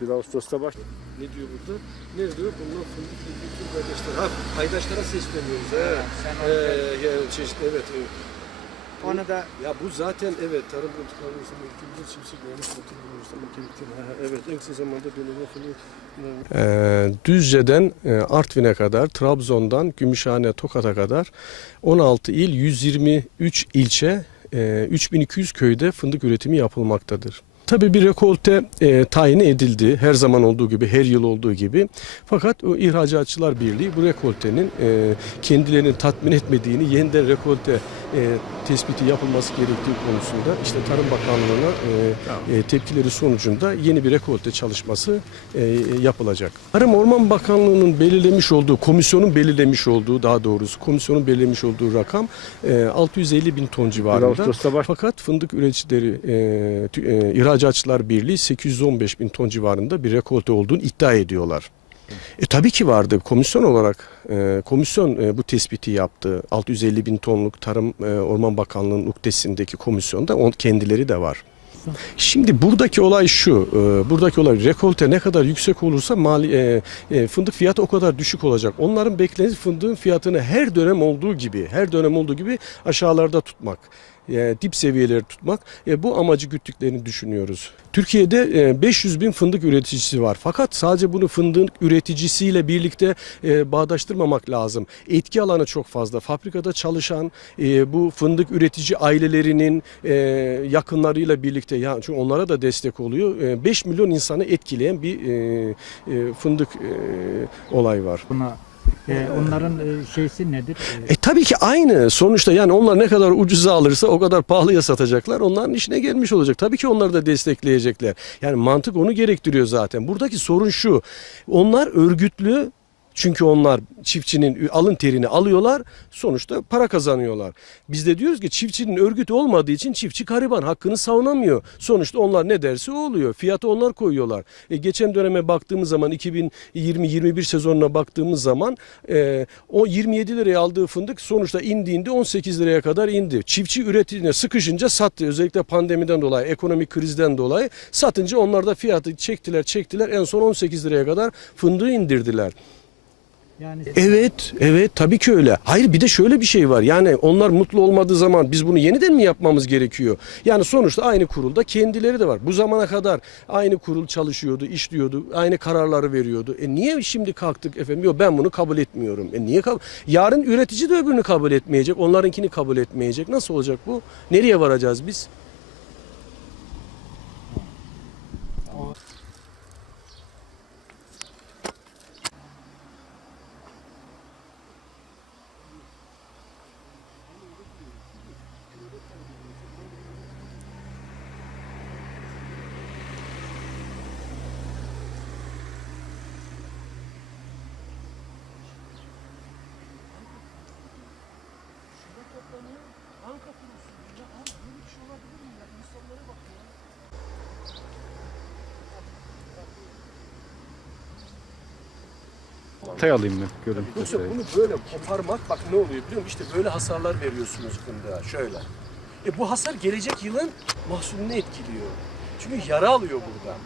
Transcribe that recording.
1 Ağustos'ta baş. Ne diyor burada? Ne diyor? Bunlar fındık ilgili tüm kardeşler. Ha paydaşlara sesleniyoruz. He. sen Ee, yani çeşitli evet. evet. Onu da Ya bu zaten evet tarım politikalarımızın ülkemizin çiftçilik mühendis politikası ülkemizin evet en kısa zamanda dönemi fındık Ee, Düzce'den e, Artvin'e kadar, Trabzon'dan Gümüşhane, Tokat'a kadar 16 il, 123 ilçe, e, 3200 köyde fındık üretimi yapılmaktadır. Tabii bir rekolte e, tayini edildi her zaman olduğu gibi, her yıl olduğu gibi. Fakat o İhracatçılar Birliği bu rekoltenin e, kendilerini tatmin etmediğini, yeniden rekolte e, tespiti yapılması gerektiği konusunda işte Tarım Bakanlığı'na e, e, tepkileri sonucunda yeni bir rekolte çalışması e, yapılacak. Tarım Orman Bakanlığı'nın belirlemiş olduğu, komisyonun belirlemiş olduğu daha doğrusu komisyonun belirlemiş olduğu rakam e, 650 bin ton 1 civarında. Baş. Fakat fındık üreticileri e, e, İhracatçılar Birliği 815 bin ton civarında bir rekolte olduğunu iddia ediyorlar. E, tabii ki vardı. Komisyon olarak e, komisyon e, bu tespiti yaptı. 650 bin tonluk Tarım e, Orman Bakanlığı'nın uktesindeki komisyonda on, kendileri de var. Şimdi buradaki olay şu, e, buradaki olay rekolte ne kadar yüksek olursa mali, e, e, fındık fiyatı o kadar düşük olacak. Onların beklentisi fındığın fiyatını her dönem olduğu gibi, her dönem olduğu gibi aşağılarda tutmak. E, dip seviyeleri tutmak. E, bu amacı güttüklerini düşünüyoruz. Türkiye'de e, 500 bin fındık üreticisi var. Fakat sadece bunu fındığın üreticisiyle birlikte e, bağdaştırmamak lazım. Etki alanı çok fazla. Fabrikada çalışan e, bu fındık üretici ailelerinin e, yakınlarıyla birlikte ya çünkü onlara da destek oluyor. E, 5 milyon insanı etkileyen bir e, e, fındık e, olay var. buna e, onların şeysi nedir? E tabii ki aynı. Sonuçta yani onlar ne kadar ucuza alırsa o kadar pahalıya satacaklar. Onların işine gelmiş olacak. Tabii ki onları da destekleyecekler. Yani mantık onu gerektiriyor zaten. Buradaki sorun şu. Onlar örgütlü çünkü onlar çiftçinin alın terini alıyorlar. Sonuçta para kazanıyorlar. Biz de diyoruz ki çiftçinin örgütü olmadığı için çiftçi gariban hakkını savunamıyor. Sonuçta onlar ne derse o oluyor. Fiyatı onlar koyuyorlar. E, geçen döneme baktığımız zaman 2020-21 sezonuna baktığımız zaman e, o 27 liraya aldığı fındık sonuçta indiğinde 18 liraya kadar indi. Çiftçi üreticine sıkışınca sattı. Özellikle pandemiden dolayı, ekonomik krizden dolayı satınca onlar da fiyatı çektiler çektiler. En son 18 liraya kadar fındığı indirdiler. Evet, evet tabii ki öyle. Hayır bir de şöyle bir şey var. Yani onlar mutlu olmadığı zaman biz bunu yeniden mi yapmamız gerekiyor? Yani sonuçta aynı kurulda kendileri de var. Bu zamana kadar aynı kurul çalışıyordu, işliyordu, aynı kararları veriyordu. E niye şimdi kalktık efendim? Yok ben bunu kabul etmiyorum. E niye kabul? Yarın üretici de öbürünü kabul etmeyecek, onlarınkini kabul etmeyecek. Nasıl olacak bu? Nereye varacağız biz? Tay alayım mı? Görün. Yoksa bunu böyle koparmak bak ne oluyor biliyor musun? İşte böyle hasarlar veriyorsunuz fındığa şöyle. E bu hasar gelecek yılın mahsulünü etkiliyor. Çünkü yara alıyor burada.